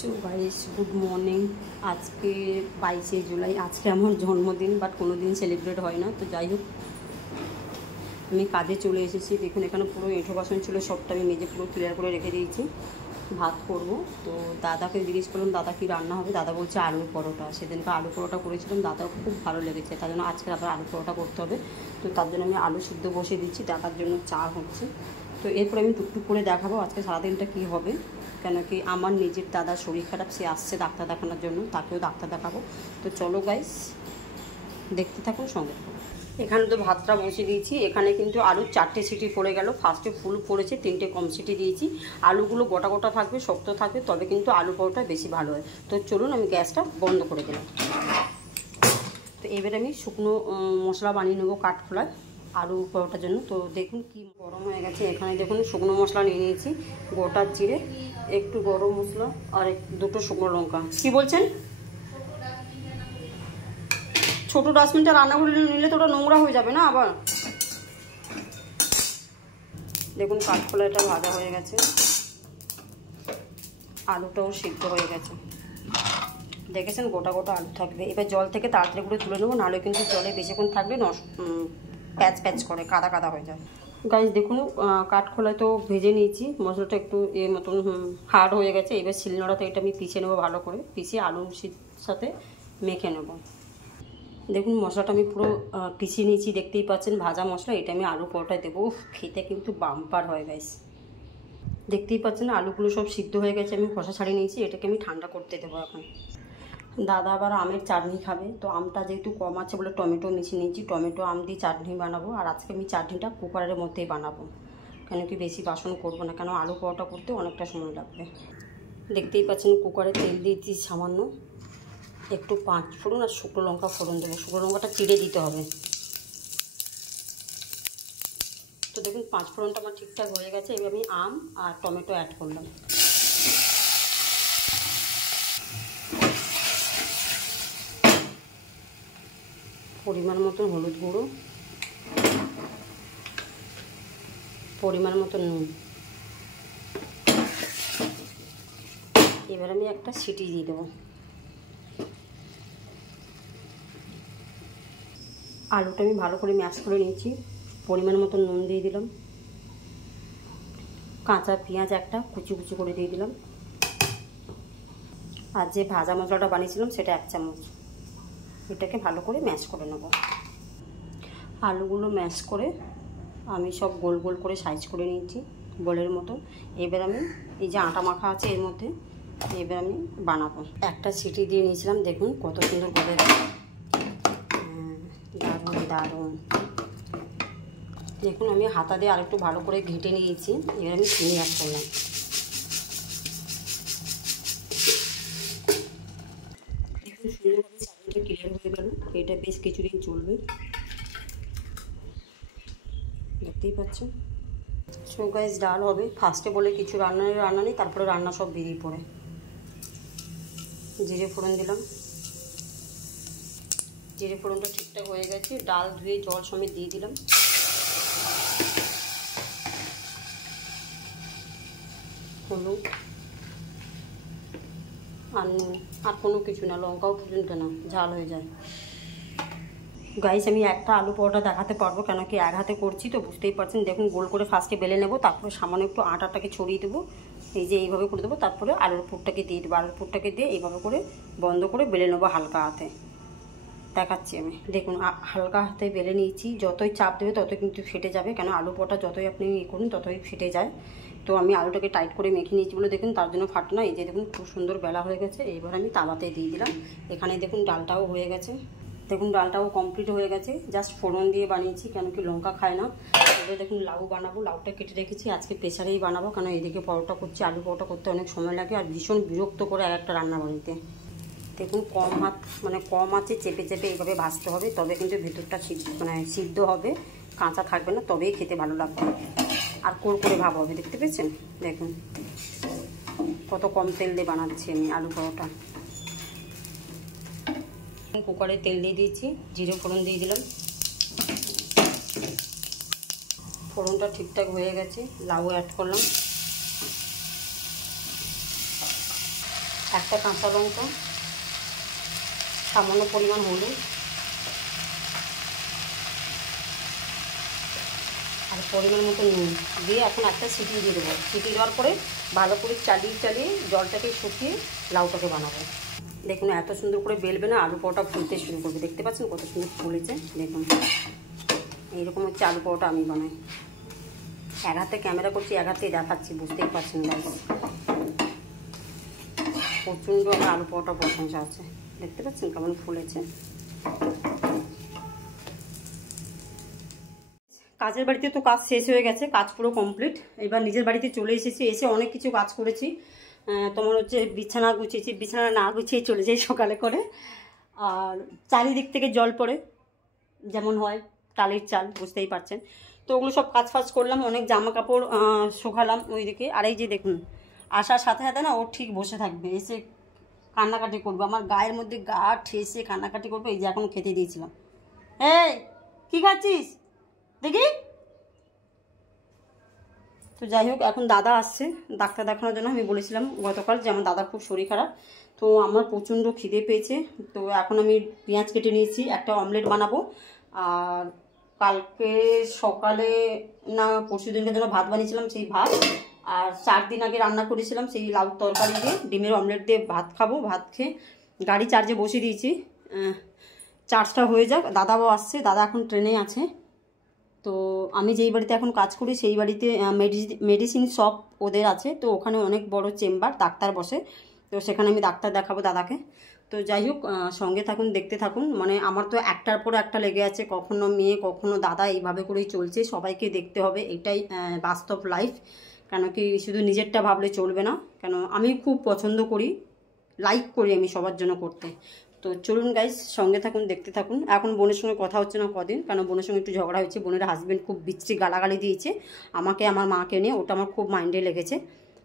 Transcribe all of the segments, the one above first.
So guys good morning. আজকে 22শে জুলাই, আজকে আমার জন্মদিন, বাট কোনো দিন সেলিব্রেট হয় না। তো যাই হোক, আমি কাজে চলে এসেছি। দেখুন এখানে পুরো এঁঠো বাসন ছিল, সবটা আমি মেজে পুরো ক্লিয়ার করে রেখে দিয়েছি। ভাত করব। তো দাদাকে জিজ্ঞেস করলাম দাদা কী রান্না হবে। দাদা বলছে আলুর পরোটা। সেদিনকে আলু পরোটা করেছিলাম, দাদার খুব ভালো লেগেছে, তার জন্য আজকে আবার আলু পরোটা করতে হবে। তো তার জন্য আমি আলু সিদ্ধ বসিয়ে দিচ্ছি, দাদার জন্য চা হচ্ছে। তো এরপরে আমি টুকটুক করে দেখাবো আজকে সারাদিনটা কী হবে। কেন কি আমার নিজের দাদার শরীর খারাপ, সে আসছে ডাক্তার দেখানোর জন্য, তাকেও ডাক্তার দেখাবো। তো চলো গাইস, দেখতে থাকুন, সঙ্গে থাকুন। এখানে তো ভাতটা বসিয়ে দিয়েছি। এখানে কিন্তু আলু 4টে সিটি পড়ে গেল। ফার্স্টে ফুল পড়েছে, 3টে কম সিটি দিয়েছি। আলুগুলো গোটা গোটা থাকবে, শক্ত থাকবে, তবে কিন্তু আলু পরোটা বেশি ভালো হয়। তো চলুন, আমি গ্যাসটা বন্ধ করে দিলাম। তো এবারে আমি শুকনো মশলা বানিয়ে নেবো কাঠখোলায় আলু পরোটার জন্য। তো দেখুন কি গরম হয়ে গেছে। এখানে দেখুন শুকনো মশলা নিয়ে নিয়েছি, গোটা জিরে, একটু গরম মশলা আর দুটো শুকনো লঙ্কা। কি বলছেন? ছোটো ডাস্টবিনটা রান্না করে নিলে তো ওটা নোংরা হয়ে যাবে না আবার। দেখুন কাঠখোলাটা ভাজা হয়ে গেছে, আলুটাও সিদ্ধ হয়ে গেছে। দেখেছেন গোটা গোটা আলু থাকবে। এবার জল থেকে তাড়াতাড়ি করে তুলে নেবো, নাহলে কিন্তু জলে বেশিক্ষণ থাকলে প্যাচ প্যাচ করে, কাদা কাদা হয়ে যায়। গাইস দেখুন কাঠখোলায় তো ভেজে নিয়েছি, মশলাটা একটু মতন হার্ড হয়ে গেছে। এবার শিলনোড়াতে এটা আমি পিষে নেবো, ভালো করে পিষে আলুর সাথে মেখে নেবো। দেখুন মশলাটা আমি পুরো পিষিয়ে নিয়েছি, দেখতেই পাচ্ছেন ভাজা মশলা। এটা আমি আলু পরোটায় দেবো, খেতে কিন্তু বাম্পার হয় গাইস। দেখতেই পাচ্ছেন আলুগুলো সব সিদ্ধ হয়ে গেছে, আমি খোসা ছাড়িয়ে নিয়েছি। এটাকে আমি ঠান্ডা করতে দেবো এখন। দাদা আবার আমের চাটনি খাবে, তো আমটা যেহেতু কম আছে বলে টমেটো মিশিয়ে নিয়েছি। টমেটো আম দিয়ে চাটনি বানাবো, আর আজকে আমি চাটনিটা কুকারের মধ্যেই বানাবো, কেন কি বেশি বাসন করবো না, কেন আলু পরোটা করতে অনেকটা সময় লাগবে। দেখতেই পাচ্ছেন কুকারে তেল দিয়েছি সামান্য, একটু 5 ফোড়ন আর শুকনো লঙ্কা ফোড়ন দেবো। শুকনো লঙ্কাটা চিড়ে দিতে হবে। তো দেখুন 5 ফোড়নটা আমার ঠিকঠাক হয়ে গেছে। এবার আমি আম আর টমেটো অ্যাড করলাম। পরিমাণ মতন হলুদ গুঁড়ো, পরিমাণ মতন নুন। এবার আমি একটা সিটি দিয়ে দেবো। আলুটা আমি ভালো করে ম্যাশ করে নিয়েছি, পরিমাণ মতন নুন দিয়ে দিলাম। কাঁচা পেঁয়াজ একটা কুচি কুচি করে দিয়ে দিলাম। আর যে ভাজা মশলাটা বানিয়েছিলাম সেটা 1 চামচ। এটাকে ভালো করে ম্যাশ করে নেব। আলুগুলো ম্যাশ করে আমি সব গোল গোল করে সাইজ করে নিয়েছি বলের মতো। এবার আমি এই যে আটা মাখা আছে এর মধ্যে এবার আমি বানাবো। একটা সিটি দিয়ে নিয়েছিলাম, দেখুন কত সুন্দর করে, দারুণ দারুণ। দেখুন আমি হাতা দিয়ে আরেকটু ভালো করে ঘেঁটে নিয়েছি। এবার আমি চিনি অ্যাড করলাম। দেখুন সুন্দরভাবে চাটনিটা ক্লিয়ার হয়ে গেল। এটা বেশ কিছুদিন চলবে, দেখতেই পাচ্ছেন। সো গাইস ডাল হবে ফার্স্টে বলে কিছু রান্না নেই, তারপরে রান্না সব বেরিয়ে পড়ে। জিরে ফোড়ন দিলাম, জিরে ফোড়নটা ঠিকঠাক হয়ে গেছে। ডাল ধুয়ে জল সমেত দিয়ে দিলাম। হলুদ আর নুন, আর কোনো কিছু না, লঙ্কাও পর্যন্ত না, ঝাল হয়ে যায়। গাইস আমি একটা আলু পরোটা দেখাতে পারবো, কেন কি এক হাতে করছি তো বুঝতেই পারছেন। দেখুন গোল করে ফার্স্টে বেলে নেবো, তারপরে সামান্য একটু আটাটাকে ছড়িয়ে দেবো, এই যে এইভাবে করে দেবো। তারপরে আলুর পুরটাকে দিয়ে দেবো। আলুর পুরটাকে দিয়ে এইভাবে করে বন্ধ করে বেলে নেবো হালকা হাতে। দেখাচ্ছি আমি, দেখুন হালকা হাতে বেলে নিয়েছি। যতই চাপ দেবে ততই কিন্তু ফেটে যাবে, কেন আলু পরোটা যতই আপনি করুন ততই ফেটে যায়। তো আমি আলুটাকে টাইট করে মেখে নিয়েছি বলে দেখুন তার জন্য ফাটে না। এই যে দেখুন খুব সুন্দর বেলা হয়ে গেছে। এইবার আমি তাওয়াতে দিয়ে দিলাম। এখানে দেখুন ডালটাও হয়ে গেছে, দেখুন ডালটাও কমপ্লিট হয়ে গেছে। জাস্ট ফোড়ন দিয়ে বানিয়েছি, কেন কি লঙ্কা খায় না। এবার দেখুন লাউ বানাবো, লাউটা কেটে রেখেছি। আজকে প্রেসারেই বানাবো, কেন এদিকে পরোটা করছি। আলু পরোটা করতে অনেক সময় লাগে আর ভীষণ বিরক্ত করে একটা রান্না বাড়িতে। দেখুন কম আছে চেপে চেপে এইভাবে ভাজতে হবে, তবে কিন্তু ভেতরটা সিদ্ধ হবে, কাঁচা থাকবে না, তবেই খেতে ভালো লাগবে। আর করে ভাব হবে, দেখতে পেয়েছেন। দেখুন কত কম তেল দিয়ে বানাচ্ছি আমি আলু পরোটা। কুকারে তেল দিয়ে দিয়েছি, জিরে ফোড়ন দিয়ে দিলাম। ফোড়নটা ঠিকঠাক হয়ে গেছে, লাউ অ্যাড করলাম। একটা কাঁচা লঙ্কা, সামান্য পরিমাণ হলুদ আর পরিমাণ মতো নুন দিয়ে এখন একটা সিটি দিয়ে দেবো। সিটি দেওয়ার পরে ভালো করে চালিয়ে চালিয়ে জলটাকে শুকিয়ে লাউটাকে বানাবো। দেখুন এত সুন্দর করে বেলবে না, আলু পরোটা ফুলতে শুরু করবে। দেখতে পাচ্ছেন কত সুন্দর ফুলেছে। দেখুন এইরকম হচ্ছে আলু পরোটা আমি বানাই। এক হাতে ক্যামেরা করছি, এক হাতে দেখাচ্ছি, বুঝতেই পারছেন গাইস। প্রচণ্ড আমার আলু পরোটা প্রশংসা আছে। দেখতে পাচ্ছেন কেমন ফুলেছে। কাজের বাড়িতে তো কাজ শেষ হয়ে গেছে, কাজ পুরো কমপ্লিট। এবার নিজের বাড়িতে চলে এসেছি। এসে অনেক কিছু কাজ করেছি। তোমার হচ্ছে বিছানা গুছিয়েছি, বিছানা না গুছিয়ে চলে যাই সকালে করে। আর চারিদিক থেকে জল পড়ে, যেমন হয় টালির চাল, বুঝতেই পারছেন। তো ওগুলো সব কাজ ফাজ করলাম, অনেক জামা কাপড় শুকালাম ওইদিকে। আর এই যে দেখুন আসার সাথে সাথে না ও ঠিক বসে থাকবে, এসে কান্নাকাটি করবে, আমার গায়ের মধ্যে গা ঠেসে কান্নাকাটি করবে। এই যে এখন খেতে দিয়েছিলাম। এই কি খাচ্ছিস দেখি। তো যাই হোক, এখন দাদা আসছে ডাক্তার দেখানোর জন্য। আমি বলেছিলাম গতকাল যে আমার দাদার খুব শরীর খারাপ। তো আমার প্রচণ্ড খিদে পেয়েছে। তো এখন আমি পেঁয়াজ কেটে নিয়েছি, একটা অমলেট বানাবো। আর কালকে সকালে না পরশু দিনকে জন্য ভাত বানিয়েছিলাম, সেই ভাত। আর 4 দিন আগে রান্না করেছিলাম সেই লাউ তরকারি দিয়ে ডিমের অমলেট দিয়ে ভাত খাবো। ভাত খেয়ে গাড়ি চার্জে বসিয়ে দিয়েছি, চার্জটা হয়ে যাক। দাদাও আসছে, দাদা এখন ট্রেনে আছে। তো আমি যেই বাড়িতে এখন কাজ করি সেই বাড়িতে মেডিসিন শপ ওদের আছে। তো ওখানে অনেক বড় চেম্বার, ডাক্তার বসে। তো সেখানে আমি ডাক্তার দেখাবো দাদাকে। তো যাই হোক, সঙ্গে থাকুন, দেখতে থাকুন। মানে আমার তো একটার পর একটা লেগে আছে, কখনো মেয়ে কখনো দাদা, এইভাবে করেই চলছে। সবাইকে দেখতে হবে, এটাই বাস্তব লাইফ। কেন কি শুধু নিজেরটা ভাবলে চলবে না। কেন আমি খুব পছন্দ করি, লাইক করি আমি সবার জন্য করতে। তো চলুন গাইস, সঙ্গে থাকুন, দেখতে থাকুন। এখন বোনের সঙ্গে কথা হচ্ছে না কদিন, কারণ বোনের সঙ্গে একটু ঝগড়া হয়েছে। বোনের হাজব্যান্ড খুব বিচ্ছিরি গালাগালি দিয়েছে আমাকে, আমার মাকে নিয়ে। ওটা আমার খুব মাইন্ডে লেগেছে।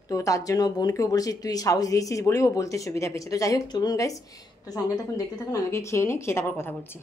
তো তার জন্য বোনকেও বলেছি তুই সাহস দিয়েছিস বলেই ও বলতে সুবিধা পেয়েছে। তো যাই হোক চলুন গাইস, তো সঙ্গে থাকুন, দেখতে থাকুন। আমাকে খেয়ে নিই, খেয়ে তারপর কথা বলছি।